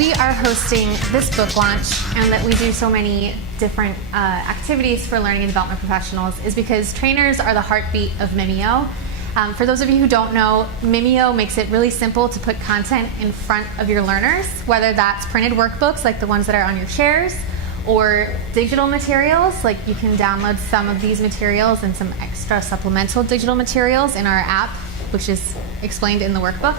we are hosting this book launch and that we do so many different activities for learning and development professionals is because trainers are the heartbeat of Mimeo. For those of you who don't know, Mimeo makes it really simple to put content in front of your learners, whether that's printed workbooks like the ones that are on your chairs, or digital materials, like you can download some of these materials and some extra supplemental digital materials in our app, which is explained in the workbook.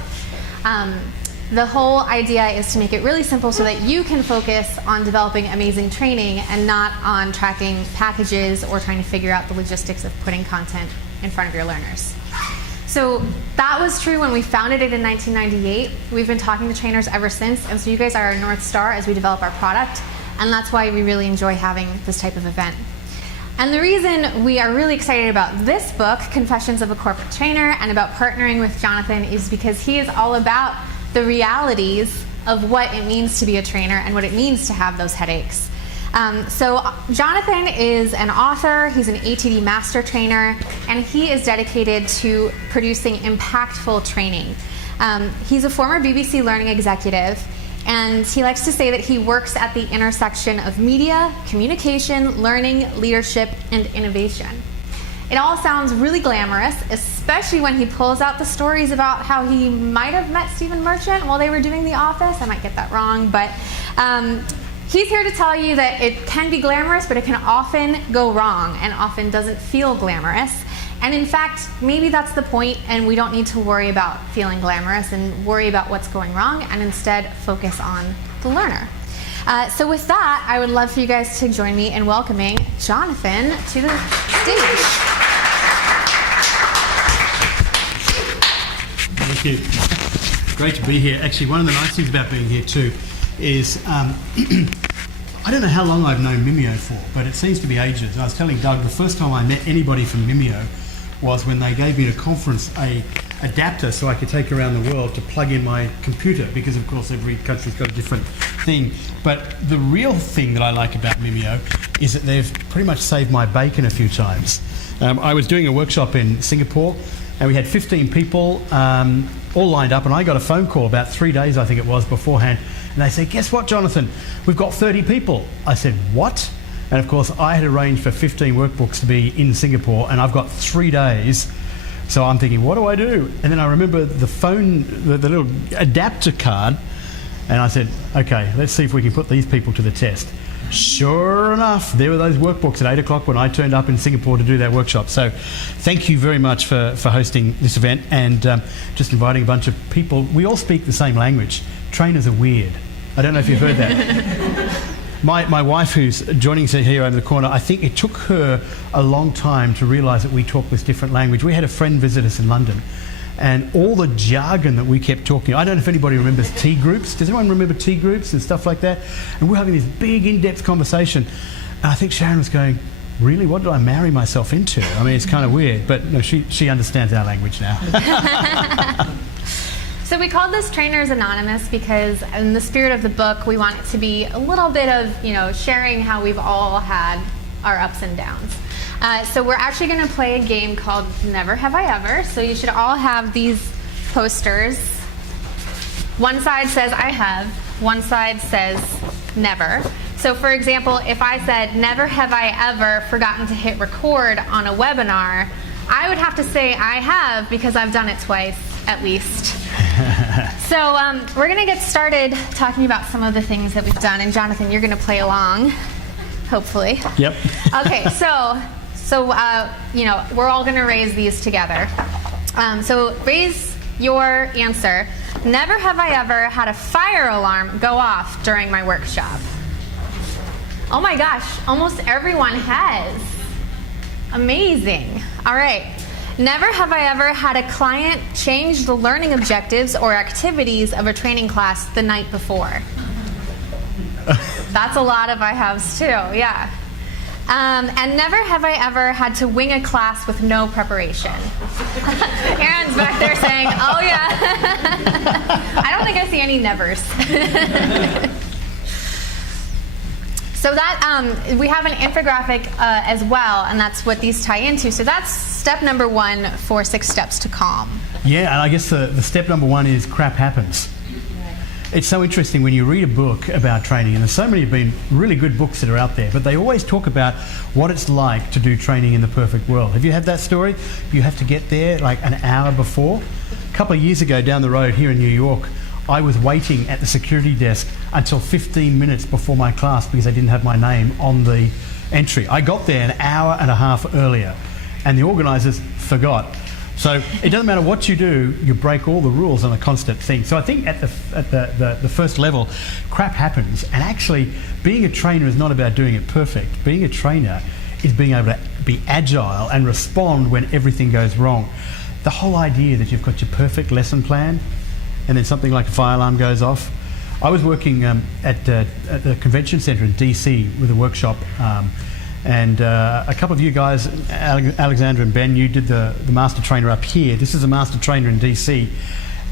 The whole idea is to make it really simple so that you can focus on developing amazing training and not on tracking packages or trying to figure out the logistics of putting content in front of your learners. So that was true when we founded it in 1998. We've been talking to trainers ever since, and so you guys are our North Star as we develop our product, and that's why we really enjoy having this type of event. And the reason we are really excited about this book, Confessions of a Corporate Trainer, and about partnering with Jonathan is because he is all about the realities of what it means to be a trainer and what it means to have those headaches. So Jonathan is an author, he's an ATD Master Trainer, and he is dedicated to producing impactful training. He's a former BBC Learning executive, and he likes to say that he works at the intersection of media, communication, learning, leadership, and innovation. It all sounds really glamorous, especially when he pulls out the stories about how he might have met Stephen Merchant while they were doing The Office. I might get that wrong, but he's here to tell you that it can be glamorous, but it can often go wrong and often doesn't feel glamorous. And in fact, maybe that's the point, and we don't need to worry about feeling glamorous and worry about what's going wrong, and instead focus on the learner. So with that, I would love for you guys to join me in welcoming Jonathan to the stage. Thank you. Great to be here. Actually, one of the nice things about being here too is I don't know how long I've known Mimeo for, but it seems to be ages. I was telling Doug the first time I met anybody from Mimeo was when they gave me at a conference a adapter so I could take around the world to plug in my computer, because of course every country's got a different thing. But the real thing that I like about Mimeo is that they've pretty much saved my bacon a few times. I was doing a workshop in Singapore, and we had 15 people all lined up, and I got a phone call about 3 days, I think it was, beforehand, and they said, "Guess what, Jonathan? We've got 30 people." I said, "What?" And of course, I had arranged for 15 workbooks to be in Singapore, and I've got 3 days. So I'm thinking, what do I do? And then I remember the phone, the little adapter card, and I said, okay, let's see if we can put these people to the test. Sure enough, there were those workbooks at 8 o'clock when I turned up in Singapore to do that workshop. So thank you very much for hosting this event and just inviting a bunch of people. We all speak the same language. Trainers are weird. I don't know if you've heard that. My wife, who's joining us here over the corner, I think it took her a long time to realise that we talk this different language. We had a friend visit us in London, and all the jargon that we kept talking, I don't know if anybody remembers tea groups. Does anyone remember tea groups and stuff like that? And we're having this big, in-depth conversation, and I think Sharon was going, really, what did I marry myself into? I mean, it's kind of weird, but no, she understands our language now. So we called this Trainers Anonymous because in the spirit of the book, we want it to be a little bit of, sharing how we've all had our ups and downs. So we're actually going to play a game called Never Have I Ever. So you should all have these posters. One side says I have, one side says never. So for example, if I said, never have I ever forgotten to hit record on a webinar, I would have to say I have because I've done it twice at least. So we're going to get started talking about some of the things that we've done. And Jonathan, you're going to play along, hopefully. Yep. Okay, so we're all going to raise these together. So raise your answer. Never have I ever had a fire alarm go off during my workshop. Oh my gosh, almost everyone has. Amazing. All right. Never have I ever had a client change the learning objectives or activities of a training class the night before. That's a lot of I haves too, yeah. And never have I ever had to wing a class with no preparation. Aaron's back there saying, oh yeah. I don't think I see any nevers. So that we have an infographic as well, and that's what these tie into. So that's step number 1 for 6 steps to calm. Yeah, and I guess the step number 1 is crap happens. It's so interesting when you read a book about training, and there's so many have been really good books that are out there, but they always talk about what it's like to do training in the perfect world. Have you had that story? You have to get there like an hour before. A couple of years ago down the road here in New York, I was waiting at the security desk until 15 minutes before my class because I didn't have my name on the entry. I got there an hour and a half earlier, and the organisers forgot. So it doesn't matter what you do, you break all the rules on a constant thing. So I think at the first level, crap happens. And actually, being a trainer is not about doing it perfect. Being a trainer is being able to be agile and respond when everything goes wrong. The whole idea that you've got your perfect lesson plan and then something like a fire alarm goes off. I was working at the convention centre in DC with a workshop. And a couple of you guys, Alexandra and Ben, you did the Master Trainer up here. This is a Master Trainer in DC.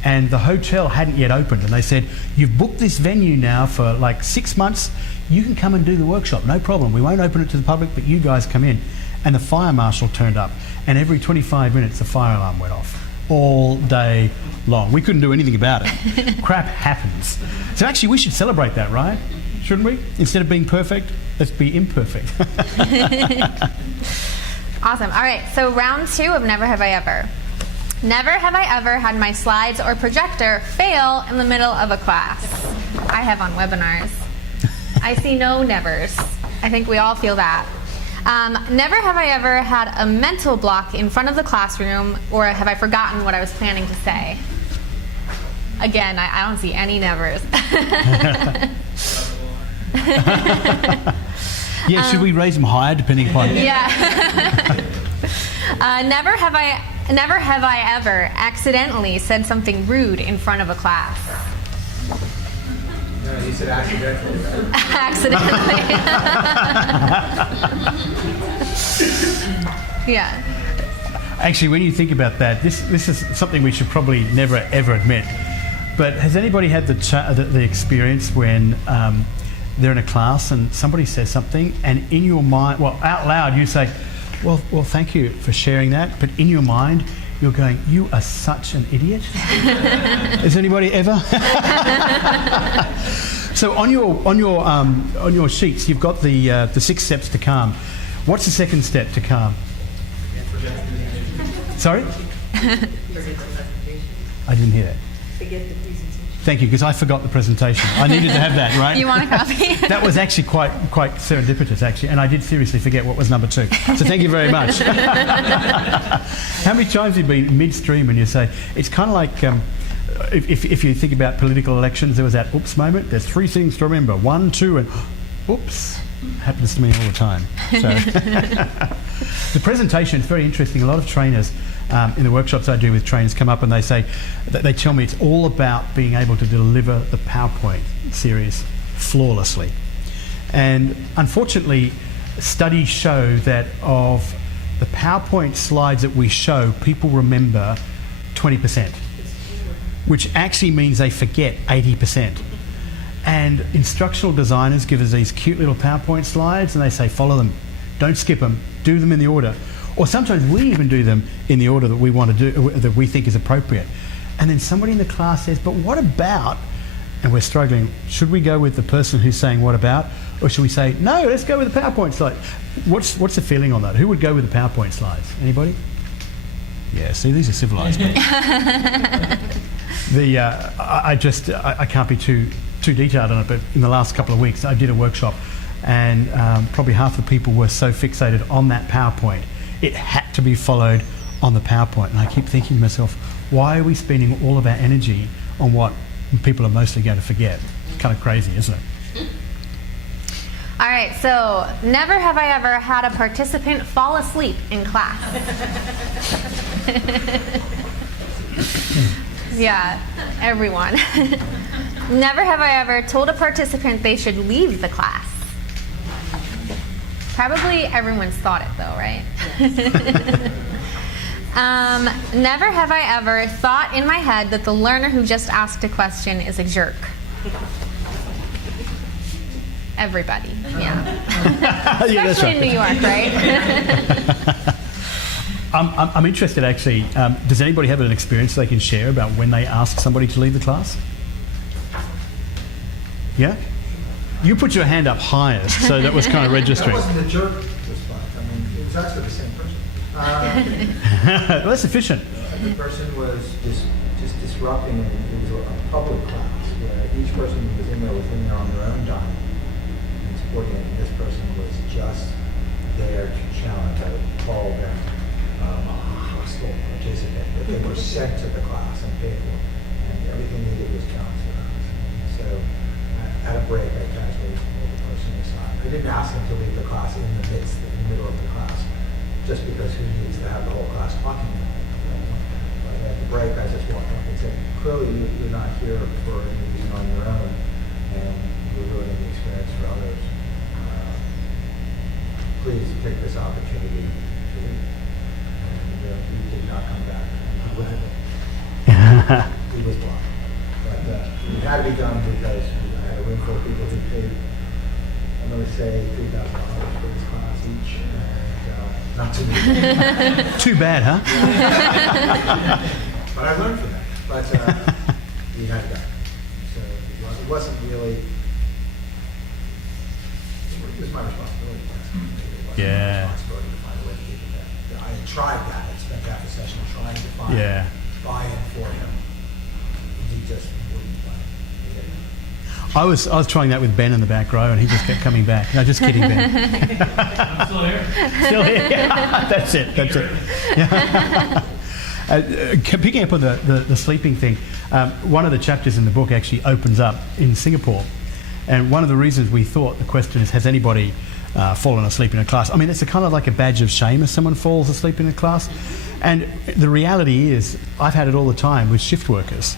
And the hotel hadn't yet opened. And they said, you've booked this venue now for like 6 months. You can come and do the workshop, no problem. We won't open it to the public, but you guys come in. And the fire marshal turned up. And every 25 minutes, the fire alarm went off. All day long. We couldn't do anything about it. Crap happens. So actually, we should celebrate that, right? Shouldn't we? Instead of being perfect, let's be imperfect. Awesome. All right, so round 2 of Never Have I Ever. Never have I ever had my slides or projector fail in the middle of a class. I have on webinars. I see no nevers. I think we all feel that. Never have I ever had a mental block in front of the classroom, or have I forgotten what I was planning to say? Again, I don't see any nevers. Yeah, should we raise them higher depending upon... Yeah. Never have I ever accidentally said something rude in front of a class. No, you said accidentally. Accidentally. Yeah. Actually, when you think about that, this is something we should probably never ever admit. But has anybody had the experience when they're in a class and somebody says something, and in your mind, well, out loud, you say, well, thank you for sharing that, but in your mind, you're going, you are such an idiot. Has anybody ever? So on your sheets, you've got the 6 steps to calm. What's the second step to calm? Sorry? I didn't hear that. Forget the presentation. Thank you, because I forgot the presentation. I needed to have that, right? You want a copy? That was actually quite serendipitous, actually, and I did seriously forget what was number 2. So thank you very much. How many times have you been midstream and you say, it's kind of like, if you think about political elections, there was that oops moment. There's 3 things to remember. 1, 2, and oops. Happens to me all the time. So the presentation is very interesting. A lot of trainers in the workshops I do with trainers come up and they say, they tell me it's all about being able to deliver the PowerPoint series flawlessly. And unfortunately, studies show that of the PowerPoint slides that we show, people remember 20%, which actually means they forget 80%. And instructional designers give us these cute little PowerPoint slides and they say, follow them, don't skip them, do them in the order. Or sometimes we even do them in the order that we want to do, that we think is appropriate. And then somebody in the class says, but what about, and we're struggling, should we go with the person who's saying what about, or should we say, no, let's go with the PowerPoint slide? What's the feeling on that? Who would go with the PowerPoint slides? Anybody? Yeah, see, these are civilized people. I can't be too detailed on it, but in the last couple of weeks I did a workshop and probably half the people were so fixated on that PowerPoint, it had to be followed on the PowerPoint. And I keep thinking to myself, why are we spending all of our energy on what people are mostly going to forget? Kind of crazy, isn't it? All right, so never have I ever had a participant fall asleep in class. Yeah, everyone. Never have I ever told a participant they should leave the class. Probably everyone's thought it though, right? Never have I ever thought in my head that the learner who just asked a question is a jerk. Everybody, yeah. Yeah, that's Especially in New York, right? I'm interested actually, does anybody have an experience they can share about when they ask somebody to leave the class? Yeah? You put your hand up highest, so that was kind of registering. That wasn't a jerk response. I mean, it was actually the same person. Well, that's efficient. The person was just disrupting, and it was a public class where each person who was in there on their own dime and supporting it. And this person was just there to challenge. I would call them a hostile participant, but they were sent to the class and paid for, and everything they did was challenge the class. So at a break, I casually pulled the person aside. I didn't ask them to leave the class in the middle of the class, just because who needs to have the whole class talking about it. But at the break, I just walked up and said, clearly you're not here for anything on your own, and you're ruining the experience for others. Please take this opportunity to leave. And he did not come back. He was blocked. But it had to be done because I had a room full of people who paid, I'm going to say, $3,000 for this class each. And not too many. Too bad, huh? But I learned from that. But we had to go. So it wasn't really, it was my responsibility. It wasn't my responsibility to find a way to get it there. I had tried that. I spent half a session trying to find buy-in for him. He just wouldn't buy it. I was trying that with Ben in the back row, and he just kept coming back. No, just kidding, Ben. I'm still here. Still here. That's it. That's it. Picking up on the sleeping thing, one of the chapters in the book actually opens up in Singapore, and one of the reasons we thought the question is, has anybody fallen asleep in a class? I mean, it's a kind of like a badge of shame if someone falls asleep in a class, and the reality is, I've had it all the time with shift workers,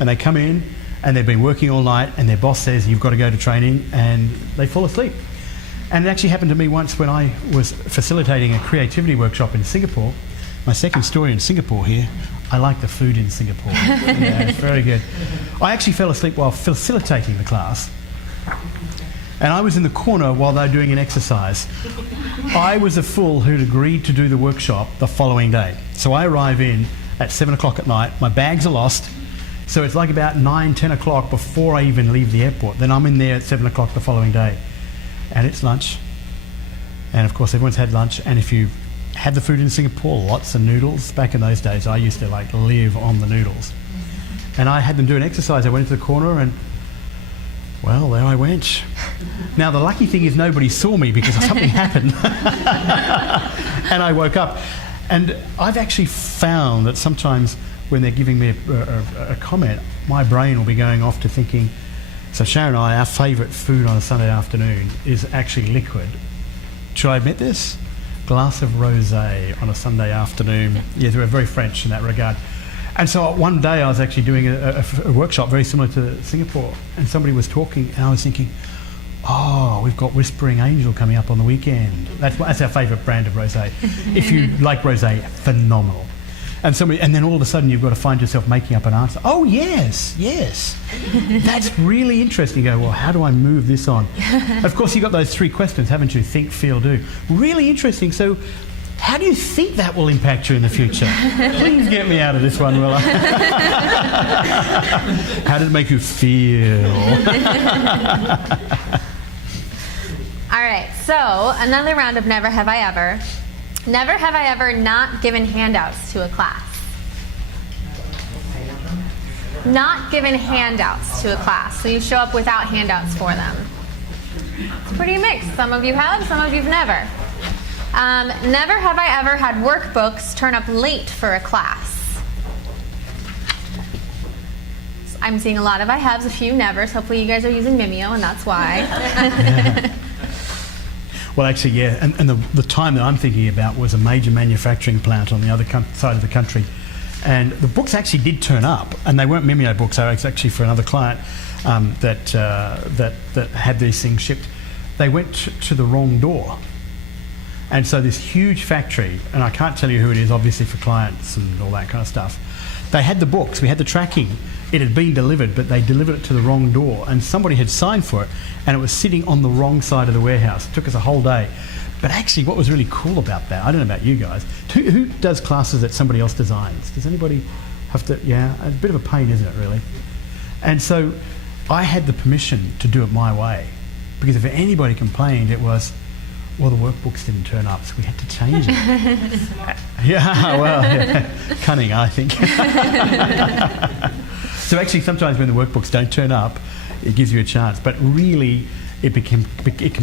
and they come in and they've been working all night, and their boss says you've got to go to training, and they fall asleep. And it actually happened to me once when I was facilitating a creativity workshop in Singapore. My second story in Singapore here. I like the food in Singapore. Yeah, it's very good. I actually fell asleep while facilitating the class, and I was in the corner while they were doing an exercise. I was a fool who'd agreed to do the workshop the following day. So I arrive in at 7 o'clock at night, my bags are lost, so it's like about 9, 10 o'clock before I even leave the airport. Then I'm in there at 7 o'clock the following day, and it's lunch. And of course everyone's had lunch, and if you had the food in Singapore, lots of noodles. Back in those days, I used to live on the noodles. And I had them do an exercise. I went into the corner and, well, there I went. Now, the lucky thing is nobody saw me because something happened. And I woke up. And I've actually found that sometimes when they're giving me a comment, my brain will be going off to thinking, so Sharon and I, our favourite food on a Sunday afternoon is actually liquid. Should I admit this? Glass of rosé on a Sunday afternoon. Yes, we're very French in that regard. And so one day I was actually doing a workshop very similar to Singapore, and somebody was talking, and I was thinking, oh, we've got Whispering Angel coming up on the weekend. That's our favourite brand of rosé. If you like rosé, phenomenal. And then all of a sudden you've got to find yourself making up an answer. Oh, yes. That's really interesting. You go, well, how do I move this on? Of course, you've got those 3 questions, haven't you? Think, feel, do. Really interesting. So how do you think that will impact you in the future? Please get me out of this one, Willa. How did it make you feel? All right, so another round of Never Have I Ever. Never have I ever not given handouts to a class. Not given handouts to a class. So you show up without handouts for them. It's pretty mixed. Some of you have, some of you've never. Never have I ever had workbooks turn up late for a class. I'm seeing a lot of I haves, a few nevers. Hopefully you guys are using Mimeo, and that's why. Well, actually, yeah, and the time that I'm thinking about was a major manufacturing plant on the other side of the country. And the books actually did turn up, and they weren't Mimeo books, they were actually for another client that had these things shipped. They went to the wrong door. And so this huge factory, and I can't tell you who it is, obviously for clients and all that kind of stuff, they had the books, we had the tracking, it had been delivered, but they delivered it to the wrong door, and somebody had signed for it, and it was sitting on the wrong side of the warehouse. It took us a whole day. But actually, what was really cool about that, I don't know about you guys, who does classes that somebody else designs? Does anybody have to? Yeah, it's a bit of a pain, isn't it, really? And so I had the permission to do it my way, because if anybody complained, it was, well, the workbooks didn't turn up, so we had to change it. Yeah, well, yeah. Cunning, I think. So actually, sometimes when the workbooks don't turn up, it gives you a chance. But really, it can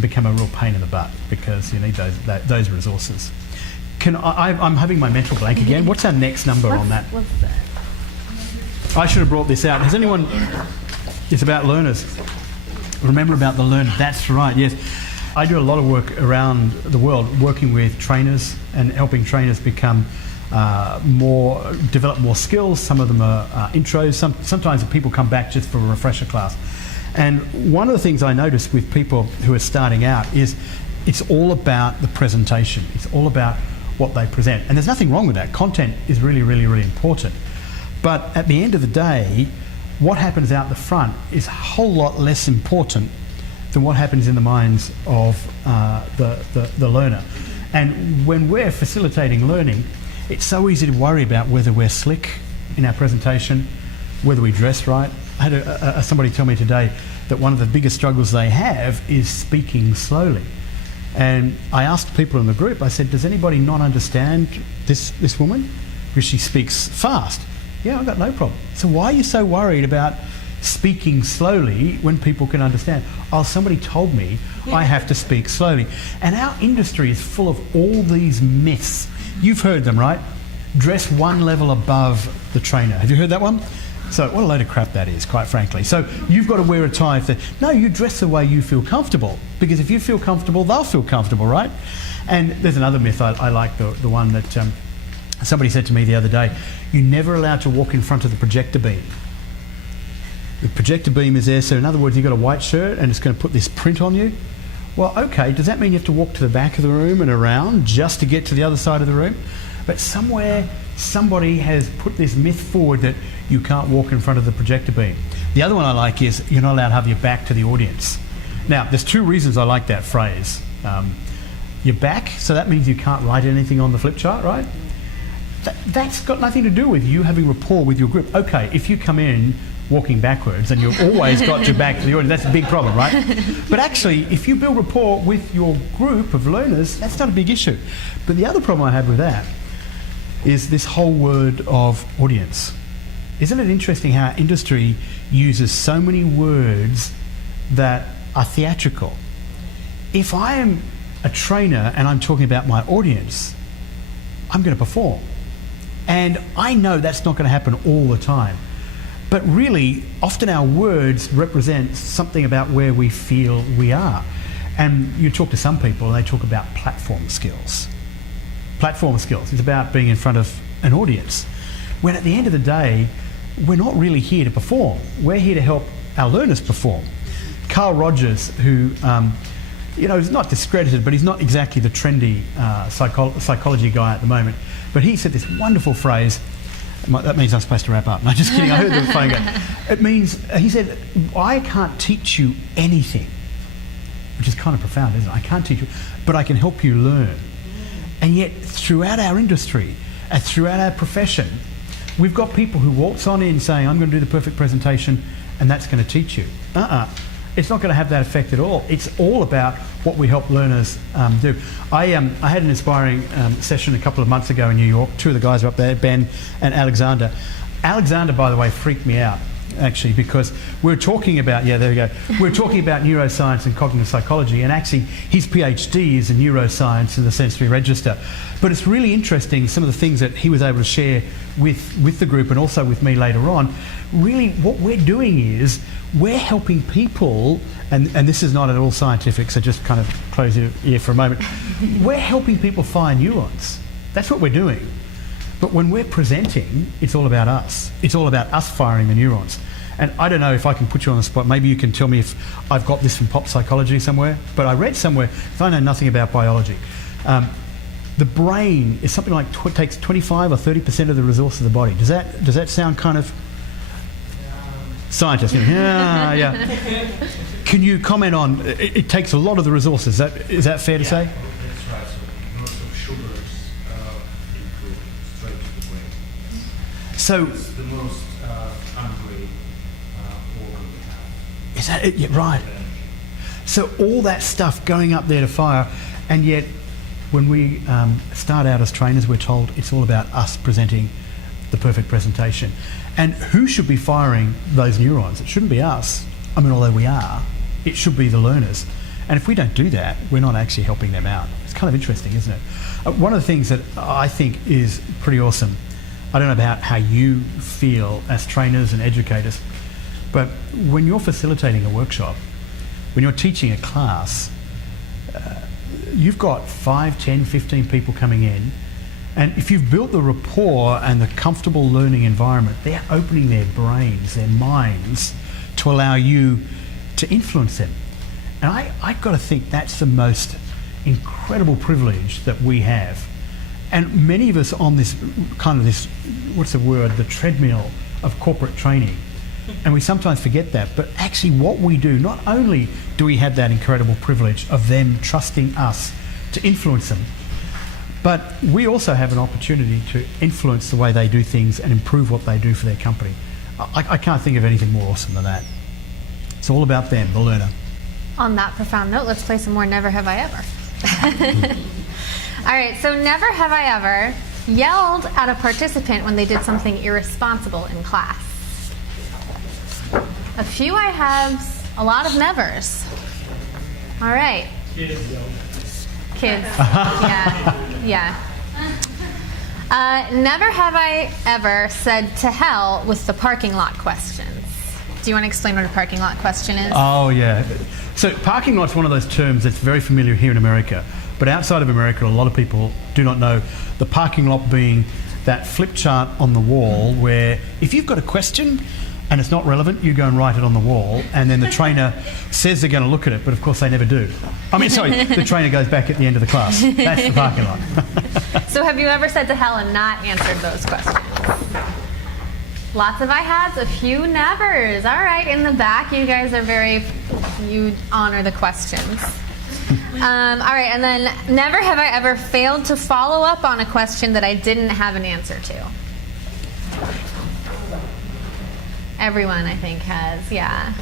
become a real pain in the butt, because you need those resources. I'm having my mental blank again. What's our next number on that? What's that? I should have brought this out. Has anyone... It's about learners. Remember about the learner. That's right, yes. I do a lot of work around the world, working with trainers and helping trainers become develop more skills. Some of them are intros. Sometimes people come back just for a refresher class. And one of the things I notice with people who are starting out is it's all about the presentation. It's all about what they present. And there's nothing wrong with that. Content is really, really, really important. But at the end of the day, what happens out the front is a whole lot less important than what happens in the minds of the learner. And when we're facilitating learning, it's so easy to worry about whether we're slick in our presentation, whether we dress right. I had somebody tell me today that one of the biggest struggles they have is speaking slowly. And I asked people in the group, I said, does anybody not understand this woman? Because she speaks fast. Yeah, I've got no problem. So why are you so worried about speaking slowly when people can understand? Oh, somebody told me I have to speak slowly. And our industry is full of all these myths. You've heard them, right? Dress one level above the trainer. Have you heard that one? So what a load of crap that is, quite frankly. So you've got to wear a tie. No, you dress the way you feel comfortable, because if you feel comfortable, they'll feel comfortable, right? And there's another myth I like, the one that somebody said to me the other day. You're never allowed to walk in front of the projector beam. The projector beam is there, so in other words, you've got a white shirt and it's going to put this print on you. Well, okay, does that mean you have to walk to the back of the room and around just to get to the other side of the room? But somewhere, somebody has put this myth forward that you can't walk in front of the projector beam. The other one I like is you're not allowed to have your back to the audience. Now, there's two reasons I like that phrase. Your back, so that means you can't write anything on the flip chart, right? That's got nothing to do with you having rapport with your group. Okay, if you come in walking backwards and you've always got your back to the audience, that's a big problem, right? But actually, if you build rapport with your group of learners, that's not a big issue. But the other problem I have with that is this whole word of audience. Isn't it interesting how our industry uses so many words that are theatrical? If I am a trainer and I'm talking about my audience, I'm going to perform. And I know that's not going to happen all the time. But really, often our words represent something about where we feel we are. And you talk to some people and they talk about platform skills. Platform skills is about being in front of an audience. When at the end of the day, we're not really here to perform. We're here to help our learners perform. Carl Rogers, who is not discredited, but he's not exactly the trendy psychology guy at the moment. But he said this wonderful phrase. That means I'm supposed to wrap up. No, just kidding. I heard the phone go. It means, he said, I can't teach you anything, which is kind of profound, isn't it? I can't teach you, but I can help you learn. And yet, throughout our industry, and throughout our profession, we've got people who waltz on in saying, I'm going to do the perfect presentation, and that's going to teach you. It's not going to have that effect at all. It's all about what we help learners do. I had an inspiring session a couple of months ago in New York. Two of the guys are up there, Ben and Alexander. Alexander, by the way, freaked me out, actually, because we're talking about, we're talking about neuroscience and cognitive psychology, and actually his PhD is in neuroscience and the sensory register. But it's really interesting, some of the things that he was able to share with the group and also with me later on. Really, what we're doing is we're helping people, and this is not at all scientific, so just kind of close your ear for a moment. We're helping people find nuance. That's what we're doing. But when we're presenting, it's all about us. It's all about us firing the neurons. And I don't know if I can put you on the spot. Maybe you can tell me if I've got this from pop psychology somewhere. But I read somewhere, if I know nothing about biology, the brain is something like takes 25 or 30% of the resources of the body. Does that sound kind of scientist? Yeah. Can you comment on? It takes a lot of the resources. Is that fair to say? That's right. So most of sugars go straight to the brain. So it's the most hungry organ we have. Is that it? Yeah, right. So all that stuff going up there to fire, and yet when we start out as trainers, we're told it's all about us presenting the perfect presentation. And who should be firing those neurons? It shouldn't be us. I mean, although we are, it should be the learners. And if we don't do that, we're not actually helping them out. It's kind of interesting, isn't it? One of the things that I think is pretty awesome, I don't know about how you feel as trainers and educators, but when you're facilitating a workshop, when you're teaching a class, you've got 5, 10, 15 people coming in, and if you've built the rapport and the comfortable learning environment, they're opening their brains, their minds, to allow you to influence them. And I've got to think that's the most incredible privilege that we have. And many of us on this kind of this, what's the word, the treadmill of corporate training. And we sometimes forget that. But actually what we do, not only do we have that incredible privilege of them trusting us to influence them, but we also have an opportunity to influence the way they do things and improve what they do for their company. I can't think of anything more awesome than that. It's all about them, the learner. On that profound note, let's play some more Never Have I Ever. All right, so never have I ever yelled at a participant when they did something irresponsible in class. A few I haves, a lot of nevers. All right. Kids. Yeah. Never have I ever said to hell with the parking lot questions. Do you want to explain what a parking lot question is? Oh, yeah. So parking lot's one of those terms that's very familiar here in America. But outside of America, a lot of people do not know the parking lot being that flip chart on the wall where if you've got a question and it's not relevant, you go and write it on the wall, and then the trainer says they're going to look at it, but of course they never do. The trainer goes back at the end of the class. That's the parking lot. So have you ever said to hell and not answered those questions? Lots of I haves, a few nevers. All right, in the back, you guys are you honor the questions. All right, and then never have I ever failed to follow up on a question that I didn't have an answer to. Everyone, I think, has, yeah.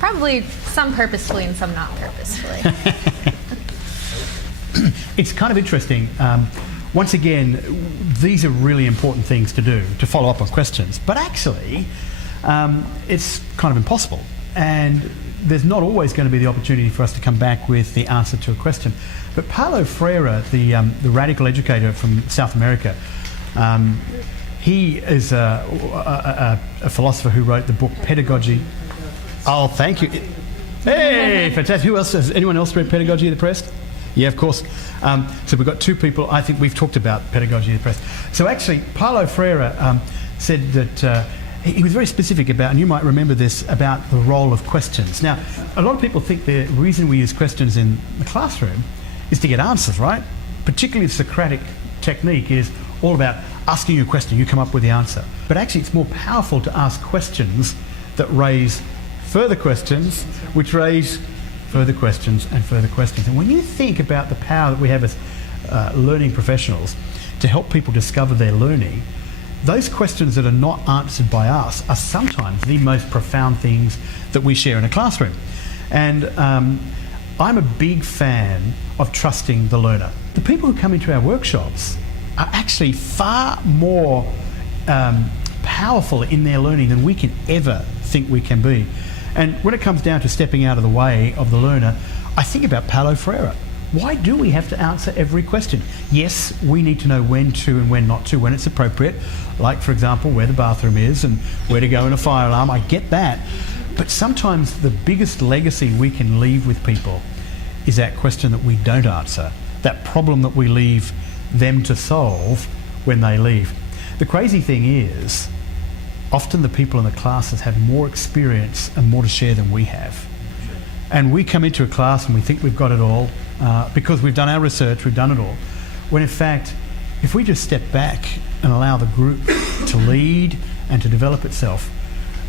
Probably some purposefully and some not purposefully. It's kind of interesting. Once again, these are really important things to do, to follow up on questions. But actually, it's kind of impossible. And there's not always going to be the opportunity for us to come back with the answer to a question. But Paulo Ferreira, the radical educator from South America, he is a philosopher who wrote the book Pedagogy. Oh, thank you. Hey, fantastic. Who else? Has anyone else read Pedagogy of the Oppressed? Yeah, of course. So we've got two people. I think we've talked about Pedagogy of the Oppressed. So actually, Paulo Ferreira said that he was very specific about, and you might remember this, about the role of questions. Now, a lot of people think the reason we use questions in the classroom is to get answers, right? Particularly the Socratic technique is all about asking you a question, you come up with the answer. But actually it's more powerful to ask questions that raise further questions, which raise further questions and further questions. And when you think about the power that we have as learning professionals to help people discover their learning, those questions that are not answered by us are sometimes the most profound things that we share in a classroom. And I'm a big fan of trusting the learner. The people who come into our workshops are actually far more powerful in their learning than we can ever think we can be. And when it comes down to stepping out of the way of the learner, I think about Paulo Ferreira. Why do we have to answer every question? Yes, we need to know when to and when not to, when it's appropriate. Like, for example, where the bathroom is and where to go in a fire alarm. I get that. But sometimes the biggest legacy we can leave with people is that question that we don't answer, that problem that we leave them to solve when they leave. The crazy thing is, often the people in the classes have more experience and more to share than we have. And we come into a class and we think we've got it all because we've done our research, we've done it all. When in fact, if we just step back and allow the group to lead and to develop itself,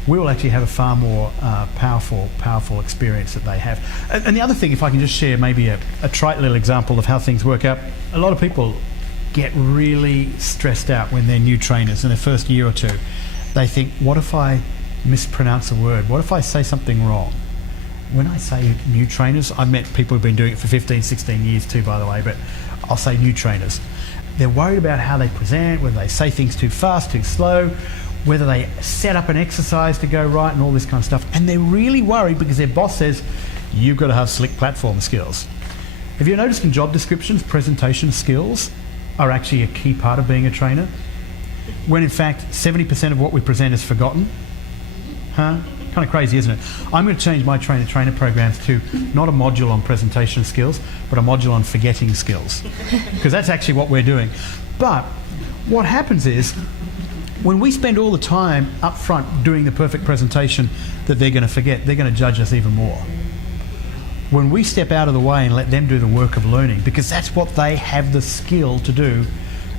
we will actually have a far more powerful experience that they have. And the other thing, if I can just share maybe a trite little example of how things work out, a lot of people get really stressed out when they're new trainers in their first year or two. They think, what if I mispronounce a word? What if I say something wrong? When I say new trainers, I've met people who've been doing it for 15, 16 years too, by the way, but I'll say new trainers. They're worried about how they present, whether they say things too fast, too slow, whether they set up an exercise to go right and all this kind of stuff. And they're really worried because their boss says, you've got to have slick platform skills. Have you noticed in job descriptions, presentation skills are actually a key part of being a trainer? When in fact, 70% of what we present is forgotten? Huh? Kind of crazy, isn't it? I'm going to change my trainer programs to not a module on presentation skills, but a module on forgetting skills. Because that's actually what we're doing. But what happens is, when we spend all the time up front doing the perfect presentation that they're going to forget, they're going to judge us even more. When we step out of the way and let them do the work of learning, because that's what they have the skill to do,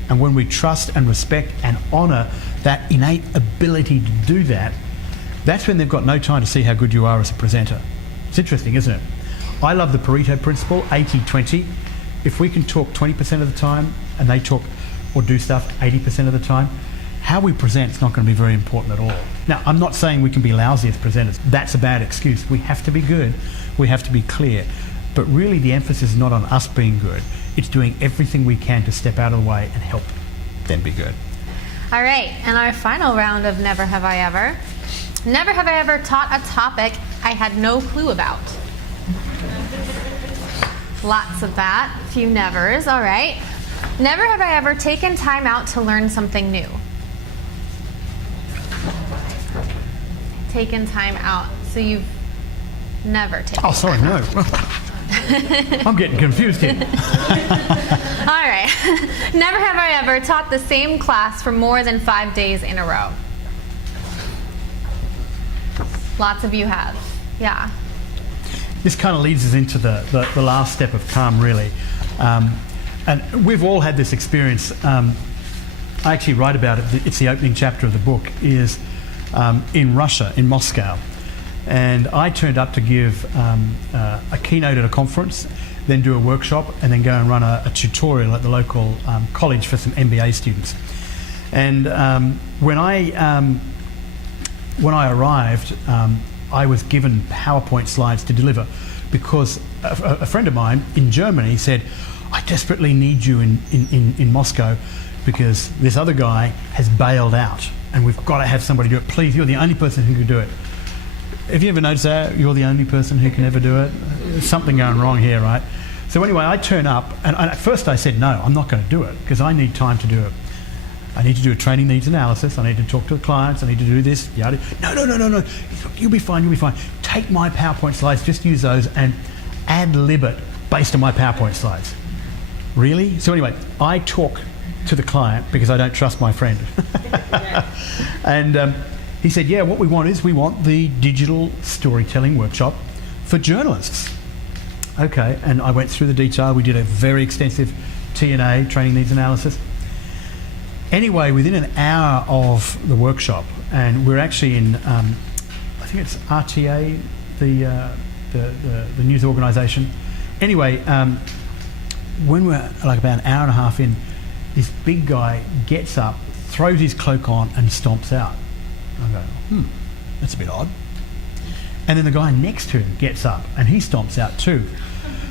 and when we trust and respect and honour that innate ability to do that, that's when they've got no time to see how good you are as a presenter. It's interesting, isn't it? I love the Pareto Principle, 80-20. If we can talk 20% of the time and they talk or do stuff 80% of the time, how we present is not going to be very important at all. Now, I'm not saying we can be lousy as presenters. That's a bad excuse. We have to be good. We have to be clear. But really the emphasis is not on us being good. It's doing everything we can to step out of the way and help them be good. All right, and our final round of Never Have I Ever. Never have I ever taught a topic I had no clue about. Lots of that, a few nevers, all right. Never have I ever taken time out to learn something new. Taken time out, so you've never taken. Oh, sorry, no. I'm getting confused here. All right. Never have I ever taught the same class for more than 5 days in a row. Lots of you have, yeah. This kind of leads us into the last step of calm, really. And we've all had this experience. I actually write about it. It's the opening chapter of the book, is in Russia, in Moscow. And I turned up to give a keynote at a conference, then do a workshop, and then go and run a tutorial at the local college for some MBA students. And when I arrived, I was given PowerPoint slides to deliver because a friend of mine in Germany said, I desperately need you in Moscow because this other guy has bailed out and we've got to have somebody do it. Please, you're the only person who can do it. Have you ever noticed that? You're the only person who can ever do it? There's something going wrong here, right? So anyway, I turn up, and at first I said, no, I'm not going to do it because I need time to do it. I need to do a training needs analysis. I need to talk to the clients. I need to do this. Yada. No. You'll be fine. Take my PowerPoint slides, just use those and ad-lib it based on my PowerPoint slides. Really? So anyway, I talk to the client because I don't trust my friend. And he said, yeah, what we want the digital storytelling workshop for journalists. Okay, and I went through the detail. We did a very extensive T&A, training needs analysis. Anyway, within an hour of the workshop, and we're actually in, I think it's RTA, the news organisation. Anyway, when we're like about an hour and a half in, this big guy gets up, throws his cloak on and stomps out. I go, that's a bit odd. And then the guy next to him gets up and he stomps out too.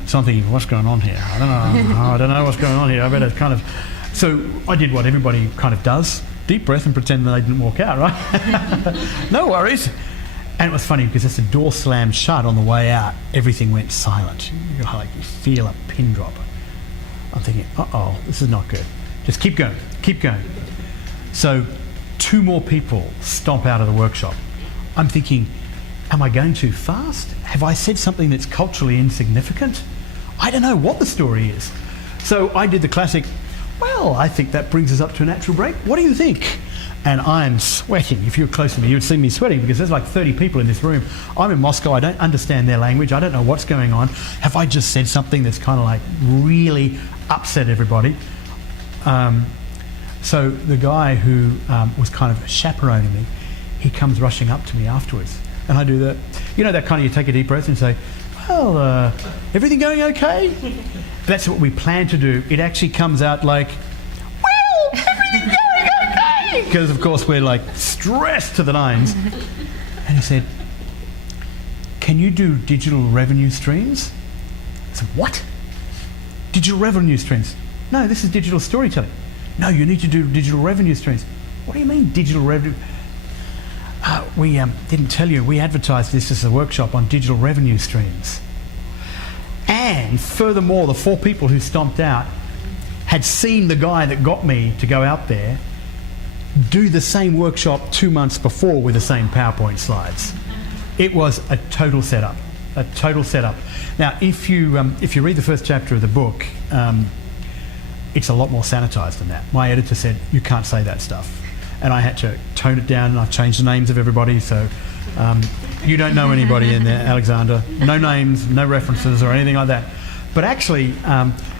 So I'm thinking, what's going on here? I don't know what's going on here. I better kind of... So I did what everybody kind of does. Deep breath and pretend that they didn't walk out, right? No worries. And it was funny because as the door slammed shut on the way out, everything went silent. You feel a pin drop. I'm thinking, uh-oh, this is not good. Just keep going. So 2 more people stomp out of the workshop. I'm thinking, am I going too fast? Have I said something that's culturally insignificant? I don't know what the story is. So I did the classic, well, I think that brings us up to a natural break. What do you think? And I'm sweating. If you were close to me, you would see me sweating because there's like 30 people in this room. I'm in Moscow. I don't understand their language. I don't know what's going on. Have I just said something that's kind of like really upset everybody? So the guy who was kind of chaperoning me, he comes rushing up to me afterwards. And I do that, that kind of, you take a deep breath and say, well, everything going okay? That's what we plan to do. It actually comes out like, well, everything's going okay. because of course we're like stressed to the nines. And he said, "Can you do digital revenue streams?" I said, "What? Digital revenue streams?" "No, this is digital storytelling." "No, you need to do digital revenue streams." "What do you mean digital revenue?" We didn't tell you, we advertised this as a workshop on digital revenue streams. And furthermore, the 4 people who stomped out had seen the guy that got me to go out there do the same workshop 2 months before with the same PowerPoint slides. It was a total setup, a total setup. Now, if you read the first chapter of the book, it's a lot more sanitized than that. My editor said, "You can't say that stuff." And I had to tone it down, and I changed the names of everybody, so you don't know anybody in there, Alexander. No names, no references or anything like that. But actually,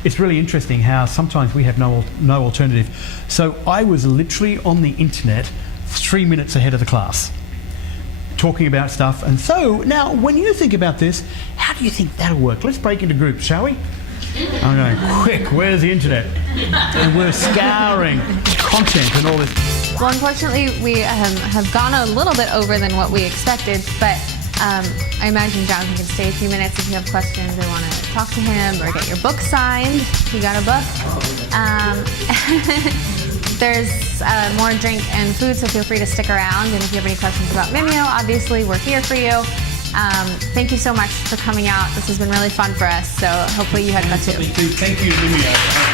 it's really interesting how sometimes we have no alternative. So I was literally on the internet 3 minutes ahead of the class, talking about stuff. And so now, when you think about this, how do you think that'll work? Let's break into groups, shall we? I'm going, quick, where's the internet? And we're scouring content and all this. Well, unfortunately, we have gone a little bit over than what we expected, but I imagine Jonathan can stay a few minutes if you have questions or want to talk to him or get your book signed. You got a book? There's more drink and food, so feel free to stick around. And if you have any questions about Mimeo, obviously we're here for you. Thank you so much for coming out. This has been really fun for us, so hopefully you had fun too. Thank you, Mimeo.